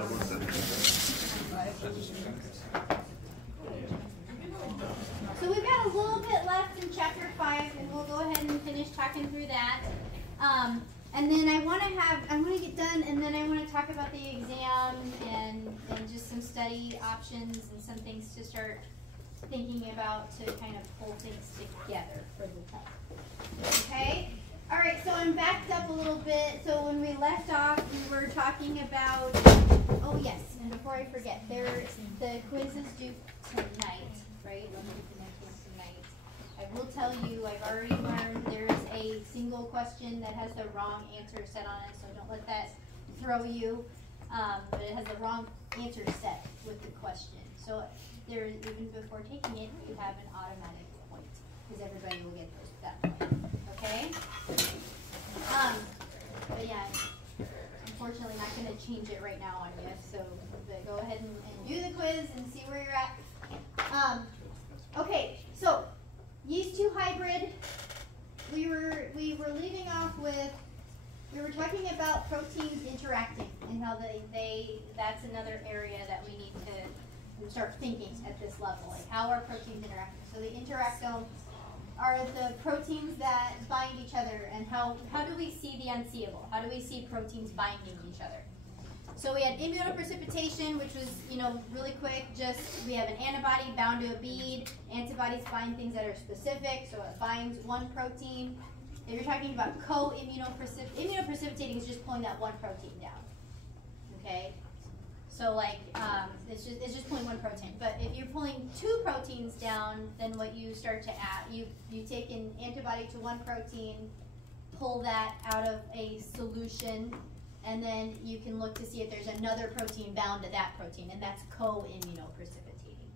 So we've got a little bit left in chapter 5, and we'll go ahead and finish talking through that. And then I want to get done, and then I want to talk about the exam and just some study options and some things to start thinking about to kind of pull things together for the test. Okay? All right, so I'm backed up a little bit. So when we left off, we were talking about, oh yes, and before I forget, the quiz is due tonight, right? Tonight. I will tell you, I've already learned there's a single question that has the wrong answer set on it, so don't let that throw you. But it has the wrong answer set with the question. So even before taking it, you have an automatic point, because everybody will get that point. Okay? But yeah, unfortunately not going to change it right now on you, so go ahead and do the quiz and see where you're at. Okay, so yeast 2 hybrid, we were leaving off with, we were talking about proteins interacting and how that's another area that we need to start thinking at this level, like how are proteins interacting. So the interactome are the proteins that bind each other, and how do we see the unseeable? How do we see proteins binding each other? So we had immunoprecipitation, which was, really quick. Just we have an antibody bound to a bead. Antibodies bind things that are specific, so it binds one protein. If you're talking about immunoprecipitating is just pulling that one protein down. Okay, so it's just pulling one protein. But if you're pulling 2 proteins down, then what you start to add, you take an antibody to one protein, pull that out of a solution, and then you can look to see if there's another protein bound to that protein, and that's co-immunoprecipitating.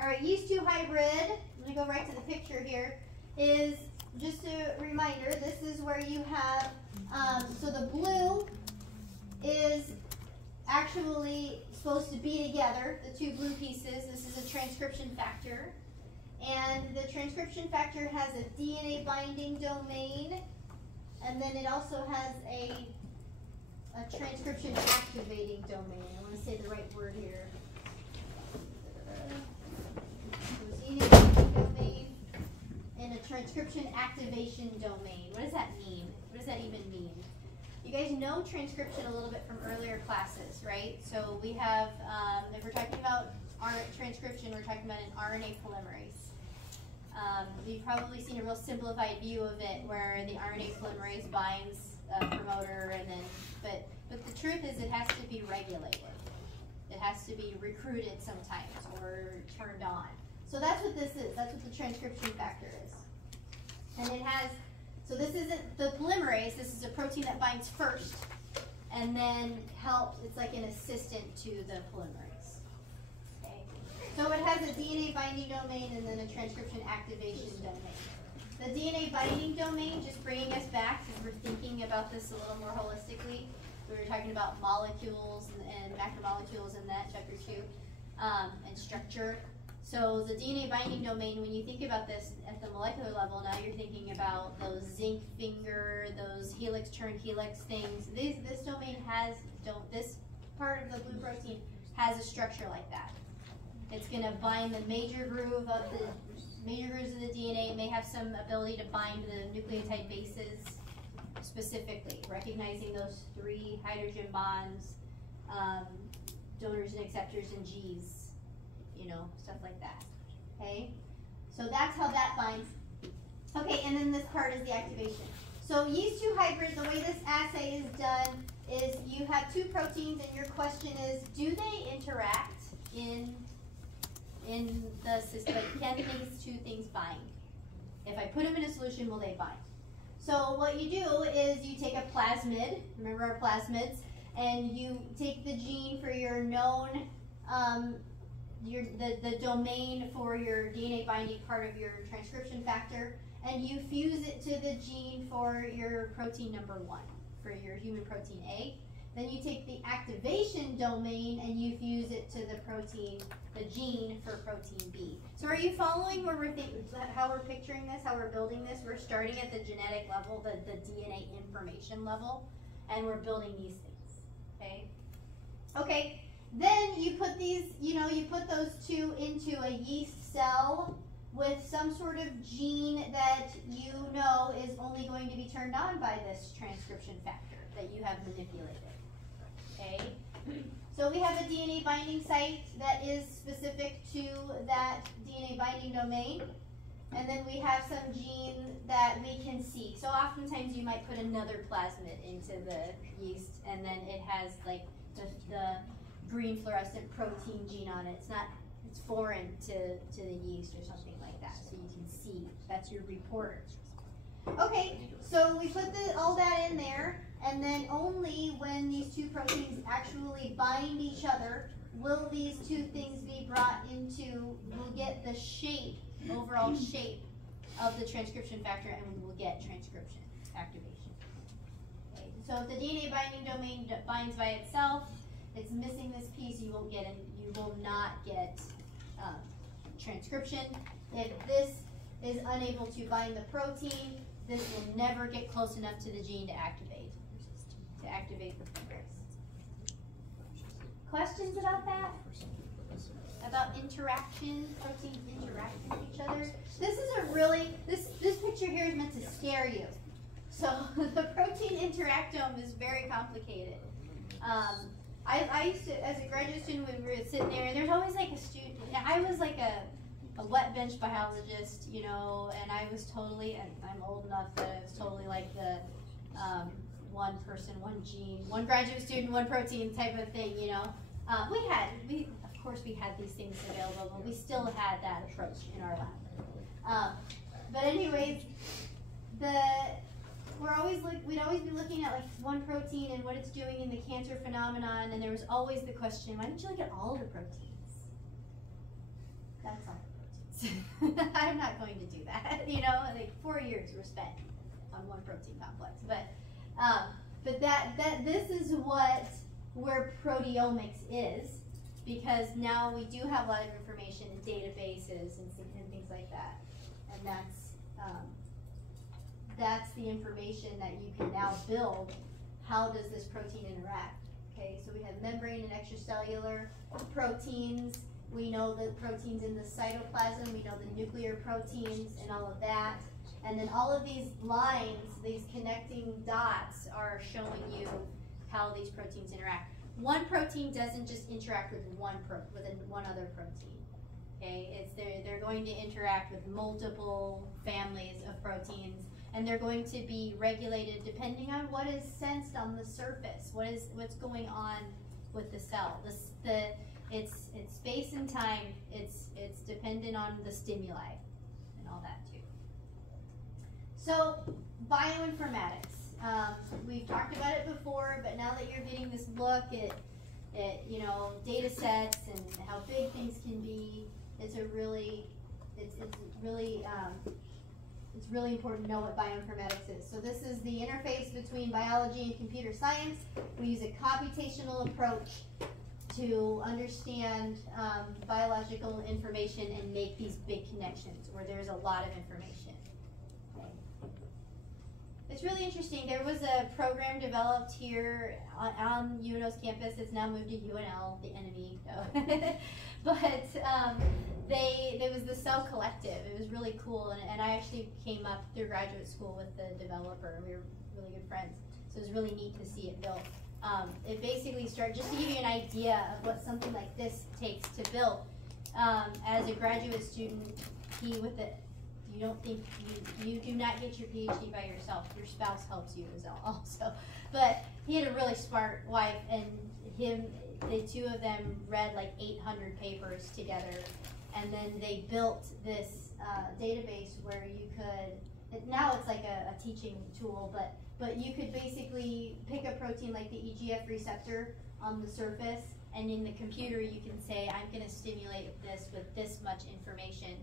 All right, yeast 2 hybrid, let me go right to the picture here, is just a reminder, this is where you have, so the blue is actually supposed to be together, the 2 blue pieces. This is a transcription factor. And the transcription factor has a DNA binding domain, and then it also has a transcription activating domain. I want to say the right word here. So DNA binding domain and a transcription activation domain. What does that mean? What does that even mean? You guys know transcription a little bit from earlier classes, right? So we have, if we're talking about transcription, we're talking about an RNA polymerase. You've probably seen a real simplified view of it where the RNA polymerase binds a promoter, and then, but the truth is it has to be regulated. It has to be recruited sometimes or turned on. So that's what this is. That's what the transcription factor is. And it has, so this isn't the polymerase, this is a protein that binds first and then helps, it's like an assistant to the polymerase. Okay? So it has a DNA binding domain and then a transcription activation domain. The DNA binding domain, just bringing us back, because we're thinking about this a little more holistically. We were talking about molecules and macromolecules in that, chapter 2, and structure. So the DNA binding domain, when you think about this at the molecular level, now you're thinking about those zinc finger, those helix turn helix things. This domain has, this part of the blue protein has a structure like that. It's going to bind the major grooves of the DNA. It may have some ability to bind the nucleotide bases specifically, recognizing those 3 hydrogen bonds, donors and acceptors and G's. Stuff like that, okay? So that's how that binds. Okay, and then this part is the activation. So yeast 2 hybrid, the way this assay is done is you have 2 proteins, and your question is, do they interact in the system? Can these 2 things bind? If I put them in a solution, will they bind? So what you do is you take a plasmid, remember our plasmids, and you take the gene for your known the domain for your DNA binding part of your transcription factor, and you fuse it to the gene for your protein number 1, for your human protein A. Then you take the activation domain and you fuse it to the gene for protein B. So are you following where how we're picturing this, how we're building this? We're starting at the genetic level, the DNA information level, and we're building these things. okay? Okay, then you put these, you put those two into a yeast cell with some sort of gene that you know is only going to be turned on by this transcription factor that you have manipulated, okay? So we have a DNA binding site that is specific to that DNA binding domain. And then we have some gene that we can see. So oftentimes you might put another plasmid into the yeast, and then it has like the green fluorescent protein gene on it. It's foreign to the yeast or something like that. So you can see, that's your reporter. Okay, so we put all that in there, and then only when these two proteins actually bind each other will these two things be brought into, we'll get the shape, overall shape of the transcription factor, and we will get transcription activation. Okay, so if the DNA binding domain binds by itself, it's missing this piece, you will not get transcription. If this is unable to bind the protein, this will never get close enough to the gene to activate the polymerase. Questions about that? About interaction, proteins interacting with each other? This is this picture here is meant to scare you. So the protein interactome is very complicated. I used to, as a graduate student, we were sitting there, and there's always like a student, I was like a wet bench biologist, and I was totally, and I'm old enough that I was totally like the one person, one gene, one graduate student, one protein type of thing, Of course we had these things available, but we still had that approach in our lab. But anyways, we'd always be looking at like one protein and what it's doing in the cancer phenomenon, and there was always the question, why didn't you look at all the proteins? That's all the proteins. I'm not going to do that. Like 4 years were spent on one protein complex. But this is where proteomics is, because now we do have a lot of information in databases and things like that, and that's the information that you can now build. How does this protein interact? Okay, so we have membrane and extracellular proteins. We know the proteins in the cytoplasm. We know the nuclear proteins and all of that. And then all of these lines, these connecting dots, are showing you how these proteins interact. One protein doesn't just interact with one other protein. Okay, they're going to interact with multiple families of proteins, and they're going to be regulated depending on what is sensed on the surface. What's going on with the cell? It's space and time. It's dependent on the stimuli and all that too. So bioinformatics. We've talked about it before, but now that you're getting this look at data sets and how big things can be, it's really important to know what bioinformatics is. So this is the interface between biology and computer science. We use a computational approach to understand biological information and make these big connections where there's a lot of information. It's really interesting. There was a program developed here on UNO's campus. It's now moved to UNL, the enemy. But there was the Cell Collective. It was really cool, and I actually came up through graduate school with the developer. We were really good friends, so it was really neat to see it built. It basically started, just to give you an idea of what something like this takes to build. As a graduate student, you do not get your PhD by yourself. Your spouse helps you as well also. But he had a really smart wife, and the two of them read like 800 papers together, and then they built this database where you could, now it's like a teaching tool, but you could basically pick a protein like the EGF receptor on the surface, and in the computer you can say, I'm going to stimulate this with this much information.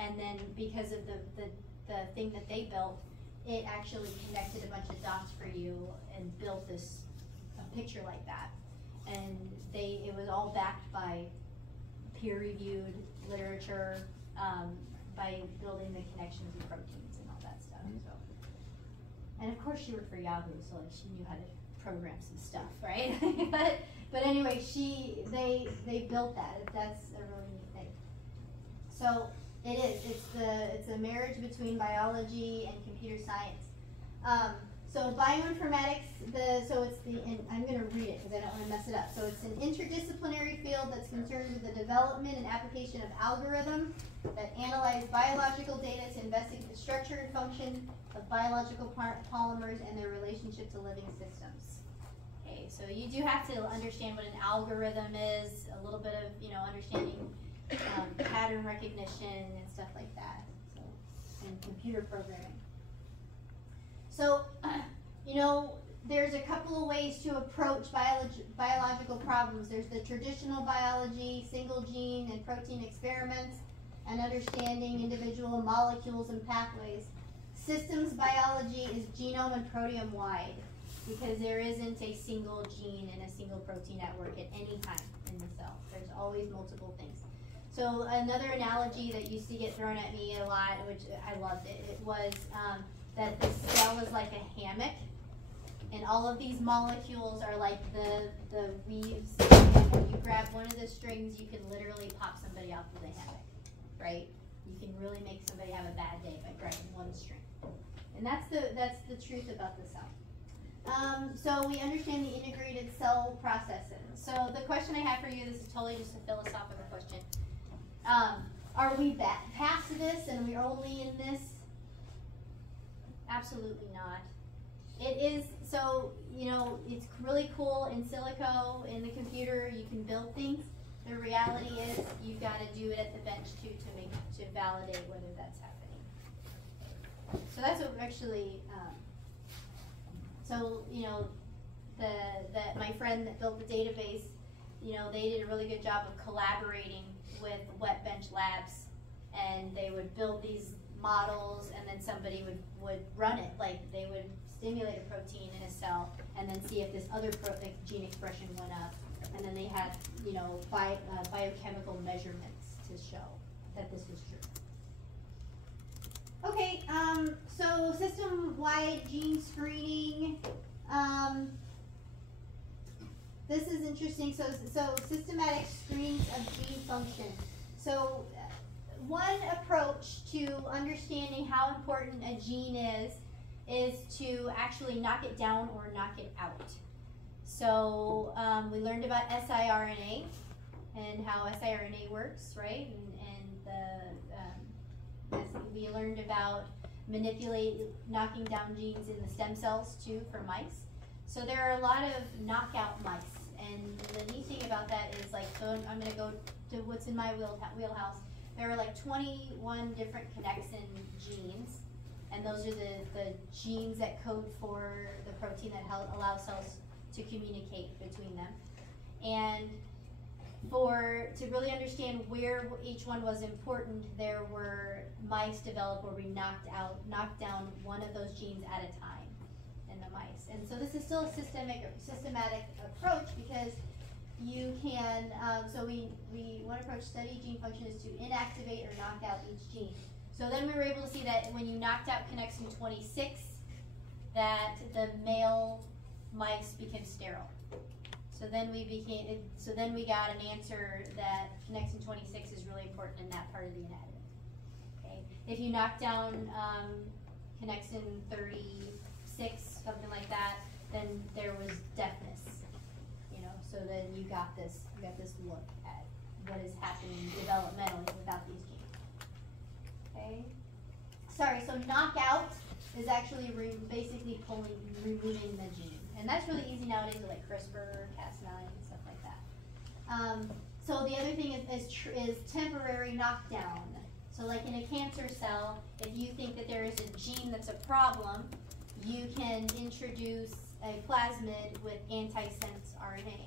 And then because of the thing that they built, it actually connected a bunch of dots for you and built a picture like that. And it was all backed by peer-reviewed literature, by building the connections of proteins and all that stuff. So, and of course she worked for Yahoo, so like she knew how to program some stuff, right? but anyway, they built that. That's a really neat thing. So it is. It's a marriage between biology and computer science. So bioinformatics, and I'm going to read it because I don't want to mess it up. So it's an interdisciplinary field that's concerned with the development and application of algorithms that analyze biological data to investigate the structure and function of biological polymers and their relationship to living systems. Okay, so you do have to understand what an algorithm is, a little bit of, understanding pattern recognition and stuff like that, so, and computer programming. So, there's a couple of ways to approach biological problems. There's the traditional biology, single gene and protein experiments, and understanding individual molecules and pathways. Systems biology is genome and proteome wide because there isn't a single gene and a single protein network at any time in the cell. There's always multiple things. So another analogy that used to get thrown at me a lot, which I loved it was that the cell is like a hammock, and all of these molecules are like the weaves. And when you grab one of the strings, you can literally pop somebody off of the hammock, right? You can really make somebody have a bad day by grabbing one string. And that's the truth about the cell. So we understand the integrated cell processes. So the question I have for you, this is totally just a philosophical question. Are we past this and we're only in this? Absolutely not. It is, so, it's really cool in silico, in the computer, you can build things. The reality is you've got to do it at the bench too to validate whether that's happening. So that's what actually, my friend that built the database, they did a really good job of collaborating with Wet Bench Labs, and they would build these models, and then somebody would run it. Like they would stimulate a protein in a cell, and then see if this other gene expression went up, and then they had biochemical measurements to show that this was true. Okay, so system-wide gene screening. This is interesting. So systematic screens of gene function. So one approach to understanding how important a gene is to actually knock it down or knock it out. So we learned about siRNA and how siRNA works, right? We learned about knocking down genes in the stem cells too for mice. So there are a lot of knockout mice, and the neat thing about that is so I'm going to go to what's in my wheelhouse. There are 21 different connexin genes, and those are the genes that code for the protein that allows cells to communicate between them. And to really understand where each one was important, there were mice developed where we knocked down one of those genes at a time in the mice. And so this is still a systematic approach because you can, one approach study gene function is to inactivate or knock out each gene. So then we were able to see that when you knocked out connexin 26, that the male mice became sterile. So then we got an answer that connexin 26 is really important in that part of the anatomy. Okay, if you knock down connexin 36, something like that, then there was deafness. So then you got this look at what is happening developmentally without these genes. Okay. Sorry. So knockout is actually basically removing the gene. And that's really easy nowadays with CRISPR, Cas9, and stuff like that. So the other thing is temporary knockdown. So in a cancer cell, if you think that there is a gene that's a problem, you can introduce a plasmid with antisense RNA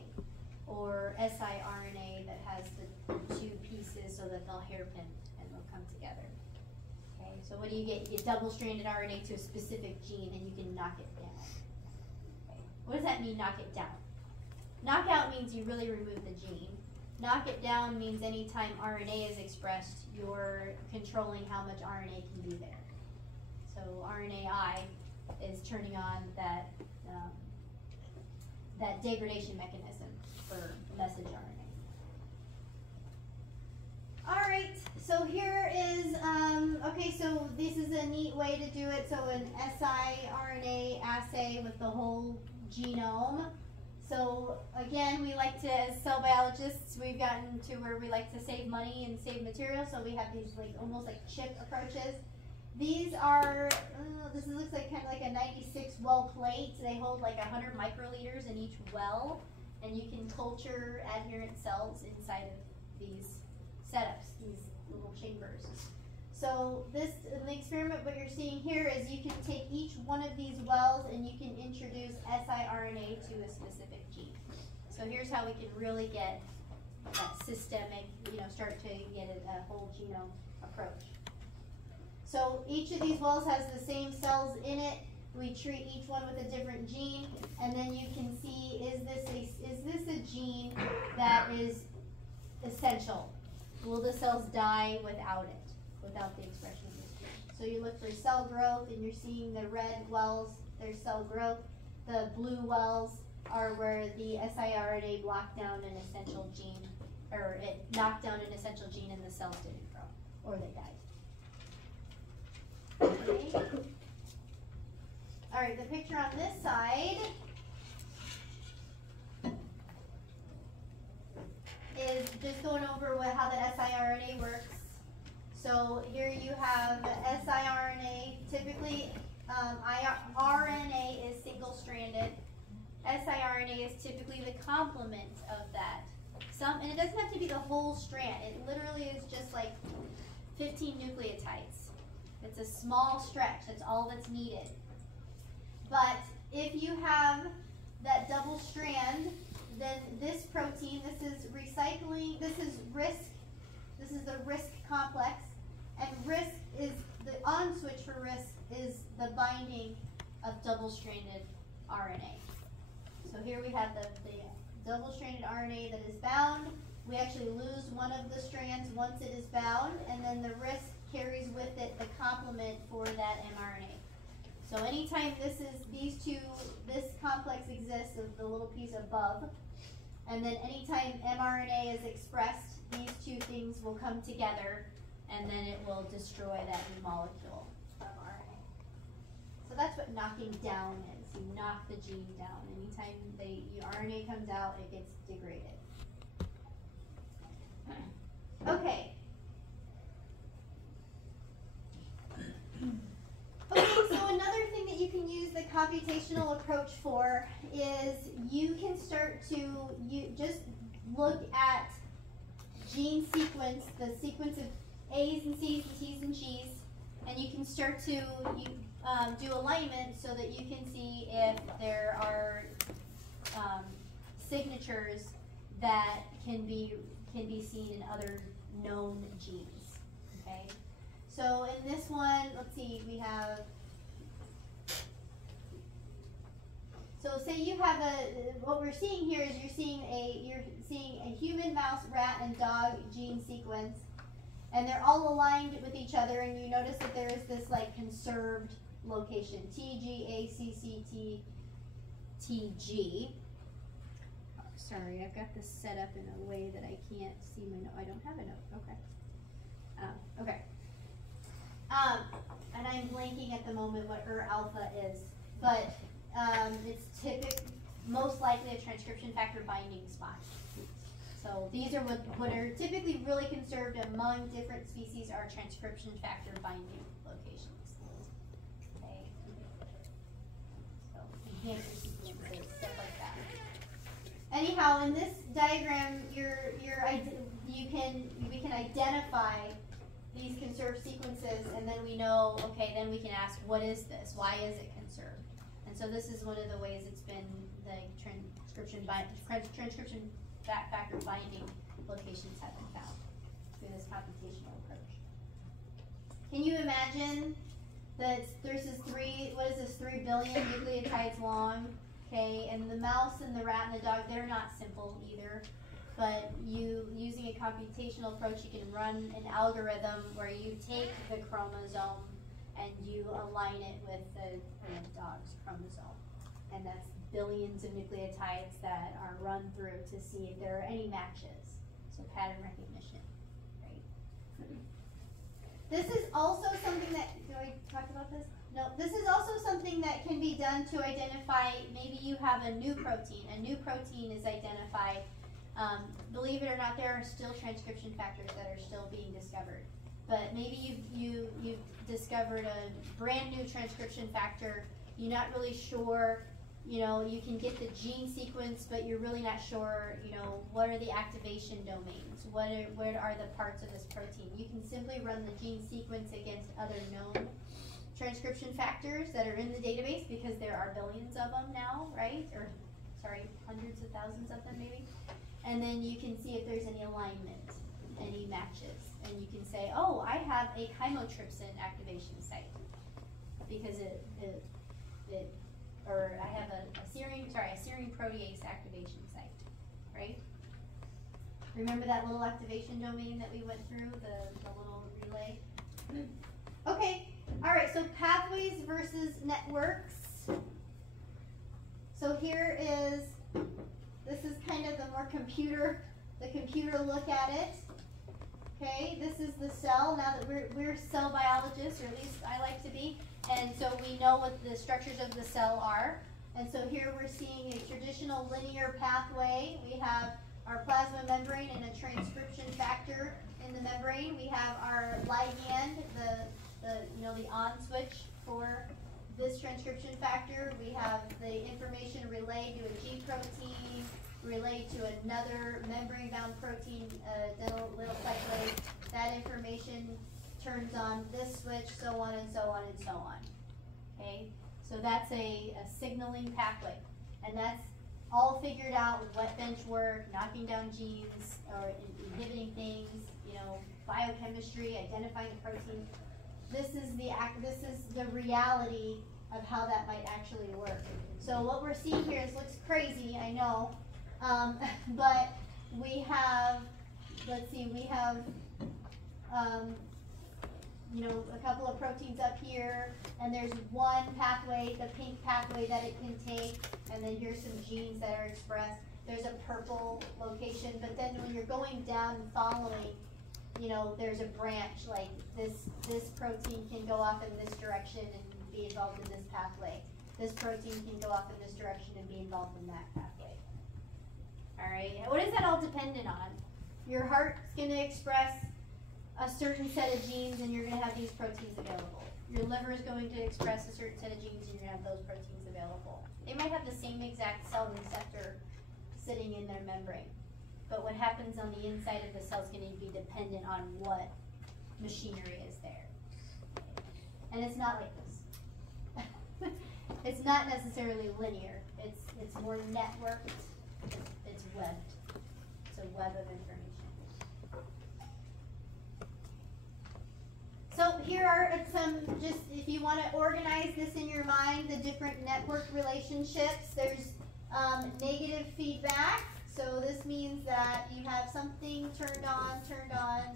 or siRNA that has the two pieces so that they'll hairpin and they'll come together. Okay, so what do you get? You get double-stranded RNA to a specific gene and you can knock it down. What does that mean, knock it down? Knockout means you really remove the gene. Knock it down means anytime RNA is expressed, you're controlling how much RNA can be there. So RNAi is turning on that that degradation mechanism for messenger RNA. All right, so here is, okay, so this is a neat way to do it. So an siRNA assay with the whole genome. So again, we like to, as cell biologists, we've gotten to where we like to save money and save material. So we have these like almost like chip approaches. These are, this looks like kind of like a 96 well plate. They hold like 100 microliters in each well, and you can culture adherent cells inside of these setups, these little chambers. So this, in the experiment, what you're seeing here is you can take each one of these wells and you can introduce siRNA to a specific gene. So here's how we can really get that systemic, start to get a whole genome approach. So each of these wells has the same cells in it. We treat each one with a different gene, and then you can see, is this a gene that is essential? Will the cells die without it, without the expression of this gene? So you look for cell growth, and you're seeing the red wells, there's cell growth. The blue wells are where the siRNA blocked down an essential gene, or it knocked down an essential gene and the cells didn't grow, or they died. Okay. All right, the picture on this side is just going over how the siRNA works. So here you have siRNA. Typically, RNA is single-stranded. siRNA is typically the complement of that. And it doesn't have to be the whole strand. It literally is just like 15 nucleotides. It's a small stretch. That's all that's needed. But if you have that double strand, then this protein, this is recycling, this is RISC, this is the RISC complex, and RISC is, the on switch for RISC is the binding of double-stranded RNA. So here we have the double-stranded RNA that is bound. We actually lose one of the strands once it is bound, and then the RISC carries with it the complement for that mRNA. So anytime this complex exists of the little piece above, and then anytime mRNA is expressed, these two things will come together, and then it will destroy that new molecule of RNA. So that's what knocking down is. You knock the gene down. Anytime your RNA comes out, it gets degraded. Okay. Okay, so another thing that you can use the computational approach for is you can start to just look at gene sequence, the sequence of A's and C's and T's and G's, and you can start to do alignment so that you can see if there are signatures that can be seen in other known genes. Okay. So in this one, let's see, we have, so say you have what we're seeing here is you're seeing a human, mouse, rat, and dog gene sequence, and they're all aligned with each other, and you notice that there is this like conserved location, TGACCT, TG. Oh, sorry, I've got this set up in a way that I can't see my note. I don't have a note, okay. Okay. And I'm blanking at the moment what alpha is, but it's most likely a transcription factor binding spot. So these are what are typically really conserved among different species are transcription factor binding locations. Okay. So enhancer sequences, stuff like that. Anyhow, in this diagram, we can identify these conserved sequences, and then we know, okay, then we can ask, what is this? Why is it conserved? And so this is one of the ways it's been the transcription factor binding locations have been found through this computational approach. Can you imagine that there's this 3 billion nucleotides long, okay, and the mouse and the rat and the dog, they're not simple either. But using a computational approach, you can run an algorithm where you take the chromosome and you align it with the dog's chromosome. And that's billions of nucleotides that are run through to see if there are any matches. So pattern recognition, right? This is also something that, do I talk about this? No, this is also something that can be done to identify, maybe you have a new protein. A new protein is identified. Believe it or not, there are still transcription factors that are still being discovered. But maybe you've discovered a brand new transcription factor. You're not really sure, you know, you can get the gene sequence, but you're really not sure, you know, what are the activation domains? Where are the parts of this protein? You can simply run the gene sequence against other known transcription factors that are in the database, because there are billions of them now, right? Or, sorry, hundreds of thousands of them maybe. And then you can see if there's any alignment, any matches. And you can say, oh, I have a chymotrypsin activation site because or I have a serine protease activation site, right? Remember that little activation domain that we went through, the little relay? Okay, all right, so pathways versus networks. So here is, this is kind of the more computer look at it. Okay, this is the cell. Now that we're cell biologists, or at least I like to be, and so we know what the structures of the cell are. And so here we're seeing a traditional linear pathway. We have our plasma membrane and a transcription factor in the membrane. We have our ligand, the on switch for this transcription factor. We have the information relayed to a G protein, relayed to another membrane-bound protein, adenylyl cyclase. That information turns on this switch, so on and so on and so on. Okay, so that's a signaling pathway, and that's all figured out with wet bench work, knocking down genes or inhibiting things, you know, biochemistry, identifying the protein. This is the reality of how that might actually work. So what we're seeing here looks crazy, I know. But we have, let's see, we have, you know, a couple of proteins up here, and there's one pathway, the pink pathway that it can take, and then here's some genes that are expressed. There's a purple location, but then when you're going down and following, you know, there's a branch, like this protein can go off in this direction and be involved in this pathway. This protein can go off in this direction and be involved in that pathway. All right, what is that all dependent on? Your heart's going to express a certain set of genes, and you're going to have these proteins available. Your liver is going to express a certain set of genes, and you're going to have those proteins available. They might have the same exact cell receptor sitting in their membrane, but what happens on the inside of the cell is going to be dependent on what machinery is there. And it's not like this. It's not necessarily linear. It's more networked. It's webbed. It's a web of information. So here are some, just if you want to organize this in your mind, the different network relationships. There's negative feedback. So this means that you have something turned on,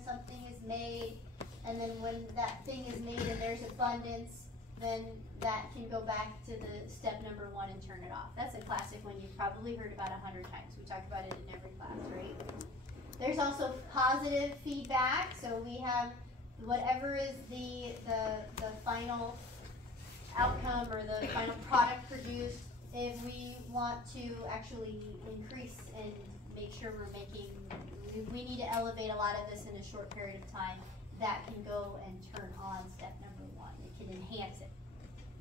something is made, and then when that thing is made and there's abundance, then that can go back to the step number 1 and turn it off. That's a classic one you've probably heard about 100 times. We talk about it in every class, right? There's also positive feedback. So we have whatever is the final outcome or the final product produced. If we want to actually increase and make sure we need to elevate a lot of this in a short period of time, that can go and turn on step number 1. It can enhance it.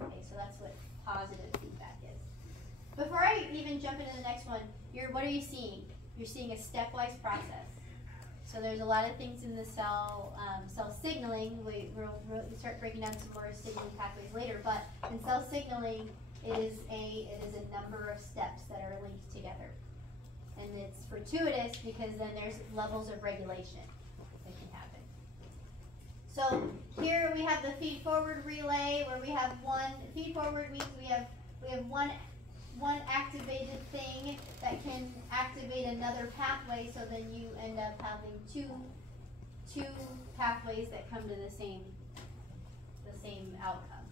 Okay, so that's what positive feedback is. Before I even jump into the next one, what are you seeing? You're seeing a stepwise process. So there's a lot of things in the cell signaling. We'll start breaking down some more signaling pathways later, but in cell signaling, it is a number of steps that are linked together. And it's fortuitous because then there's levels of regulation that can happen. So here we have the feed-forward relay, where we have one. Feed-forward means we have one activated thing that can activate another pathway, so then you end up having two pathways that come to the same outcome.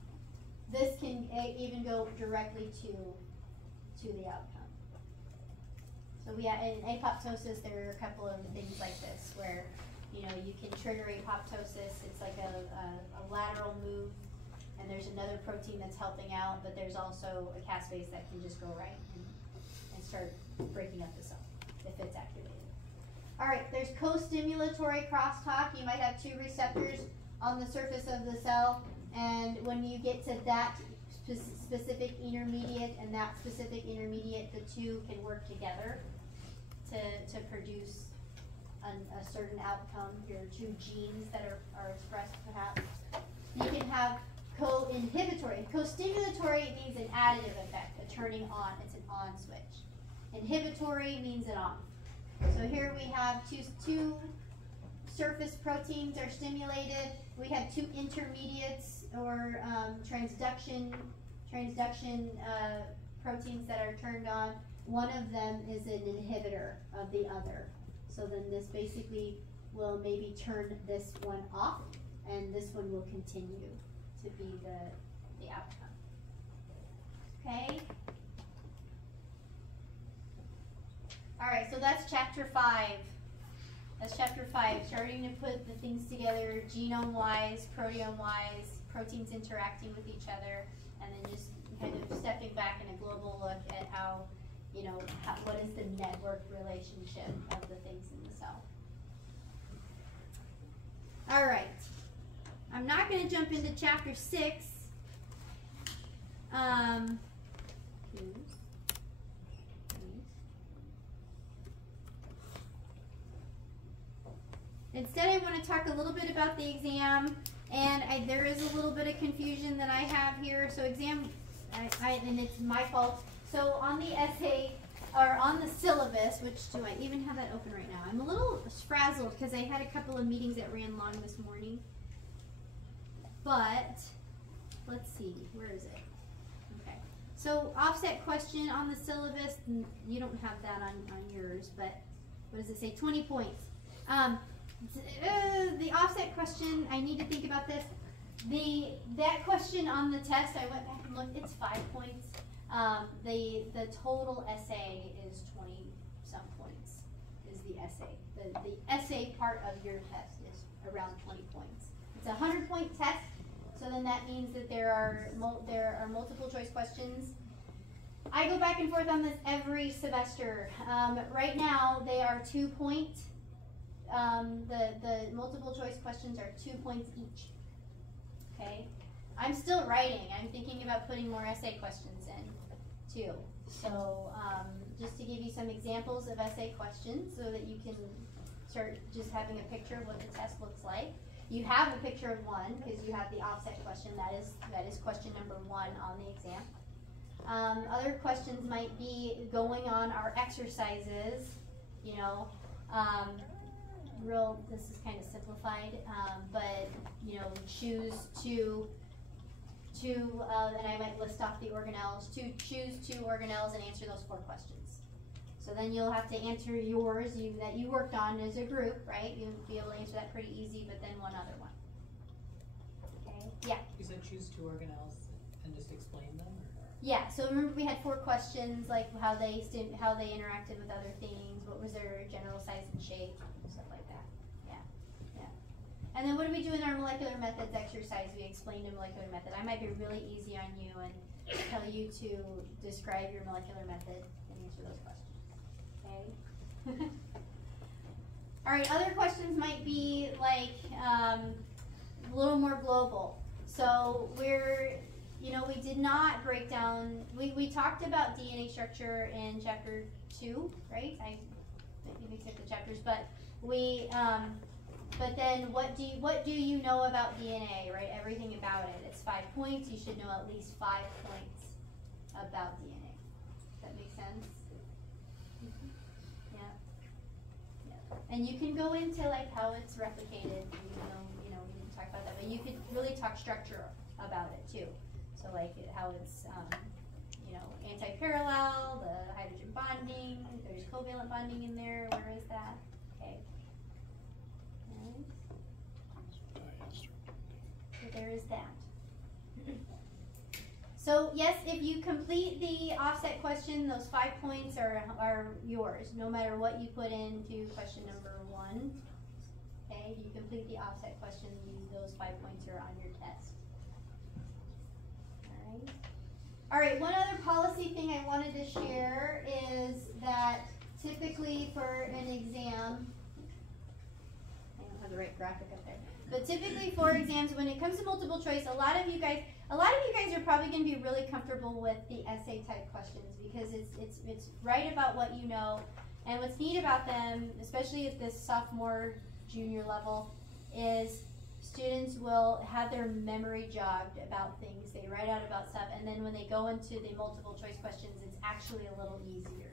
This can even go directly to to the outcome. So we have, in apoptosis, there are a couple of things like this where, you know, you can trigger apoptosis. It's like a lateral move, and there's another protein that's helping out, but there's also a caspase that can just go right and start breaking up the cell if it's activated. All right, there's co-stimulatory crosstalk. You might have two receptors on the surface of the cell, and when you get to that specific intermediate and that specific intermediate, the two can work together to produce a certain outcome. Your two genes that are expressed, perhaps. You can have co-inhibitory. Co-stimulatory means an additive effect, a turning on. It's an on switch. Inhibitory means an off. So here we have two surface proteins are stimulated. We have two intermediates or transduction proteins that are turned on. One of them is an inhibitor of the other. So then this basically will maybe turn this one off, and this one will continue to be the outcome. Okay? All right, so that's chapter 5. That's chapter 5, starting to put the things together genome-wise, proteome-wise, proteins interacting with each other, and then just kind of stepping back in a global look at how, you know, what is the network relationship of the things in the cell. All right, I'm not going to jump into chapter 6. Instead, I want to talk a little bit about the exam, and there is a little bit of confusion that I have here. So exam, and it's my fault. So on the essay, or on the syllabus, which do I even have that open right now? I'm a little frazzled because I had a couple of meetings that ran long this morning. But, let's see, where is it? Okay. So offset question on the syllabus, you don't have that on yours, but what does it say? 20 points. The offset question, I need to think about this. That question on the test, I went back and looked, it's 5 points. The total essay is 20-some points, is the essay. The essay part of your test is around 20 points. It's a 100-point test, so then that means that there are multiple choice questions. I go back and forth on this every semester. Right now, they are 2 points. The multiple choice questions are 2 points each. Okay, I'm still writing. I'm thinking about putting more essay questions in too. So just to give you some examples of essay questions so that you can start just having a picture of what the test looks like. You have a picture of one because you have the offset question. That is question number 1 on the exam. Other questions might be going on our exercises, you know, this is kind of simplified, but, you know, choose to and I might list off the organelles, to choose 2 organelles and answer those 4 questions. So then you'll have to answer yours that you worked on as a group, right? You'll be able to answer that pretty easy, but then one other one. Okay, yeah? You said choose 2 organelles and just explain them? Or? Yeah, so remember we had 4 questions, like how they interacted with other things, what was their general size and shape, stuff like that. Yeah. And then what do we do in our molecular methods exercise? We explained a molecular method. I might be really easy on you and tell you to describe your molecular method and answer those questions. Okay? All right, other questions might be like a little more global. So we did not break down, we talked about DNA structure in chapter 2, right? I maybe mixed up the chapters, but but then what do you know about DNA, right? Everything about it. It's 5 points. You should know at least 5 points about DNA. Does that make sense? Yeah. And you can go into like how it's replicated. We didn't talk about that, but you could really talk structure about it too. So like how it's anti-parallel, the hydrogen bonding. There's covalent bonding in there. Where is that? Okay. So there is that. So yes, if you complete the offset question, those 5 points are yours, no matter what you put into question number 1. Okay, if you complete the offset question, those 5 points are on your test. Alright, one other policy thing I wanted to share is that typically for an exam, I don't have the right graphic up there, but typically for exams, when it comes to multiple choice, a lot of you guys are probably going to be really comfortable with the essay type questions because it's right about what you know. And what's neat about them, especially at this sophomore, junior level, is students will have their memory jogged about things. They write out about stuff, and then when they go into the multiple choice questions, it's actually a little easier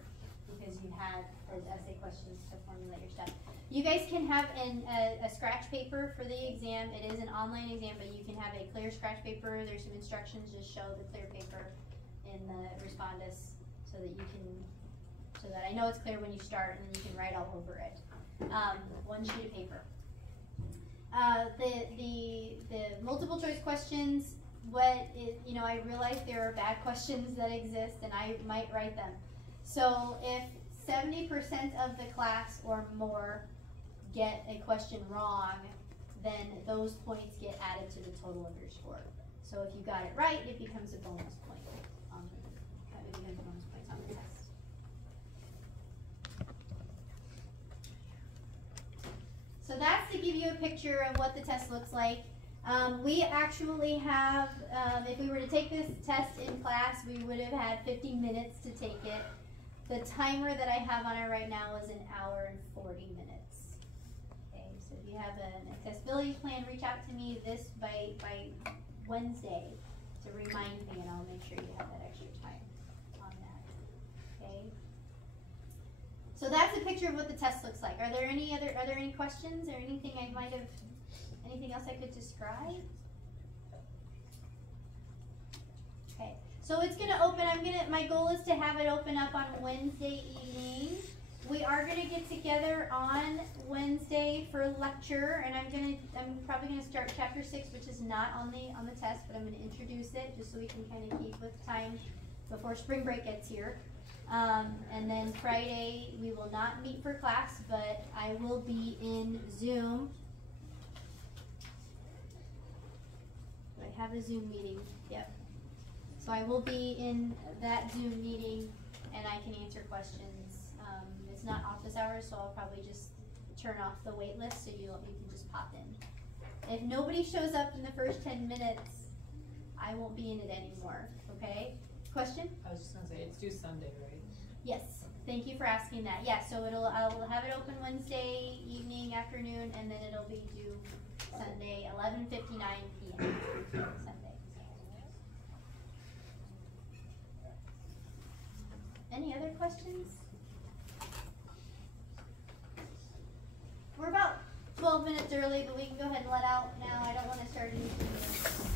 because you had those essay questions to formulate your stuff. You guys can have a scratch paper for the exam. It is an online exam, but you can have a clear scratch paper. There's some instructions. Just show the clear paper in the respondus so that I know it's clear when you start, and then you can write all over it. One sheet of paper. The multiple choice questions, I realize there are bad questions that exist, and I might write them. So if 70% of the class or more get a question wrong, then those points get added to the total of your score. So if you got it right, it becomes a bonus point on the test. So that's to give you a picture of what the test looks like. We actually have, if we were to take this test in class, we would have had 50 minutes to take it. The timer that I have on it right now is 1 hour and 40 minutes. Okay, so if you have an accessibility plan, reach out to me by Wednesday to remind me, and I'll make sure you have that extra time on that. Okay. So that's a picture of what the test looks like. Are there any questions or anything else I could describe? Okay. So it's going to open, my goal is to have it open up on Wednesday evening. We are going to get together on Wednesday for lecture, and I'm probably going to start chapter 6, which is not on the test, but I'm going to introduce it just so we can kind of keep with time before spring break gets here. And then Friday we will not meet for class, but I will be in Zoom. I have a Zoom meeting. Yep. So I will be in that Zoom meeting, and I can answer questions. It's not office hours, so I'll probably just turn off the wait list so you can just pop in. If nobody shows up in the first 10 minutes, I won't be in it anymore. Okay? Question? I was just gonna say, it's due Sunday, right? Yes. Thank you for asking that. Yeah, so I will have it open Wednesday evening, afternoon, and then it'll be due Sunday, 11:59 p.m. Sunday. Any other questions? We're about 12 minutes early, but we can go ahead and let out now. I don't want to start anything new.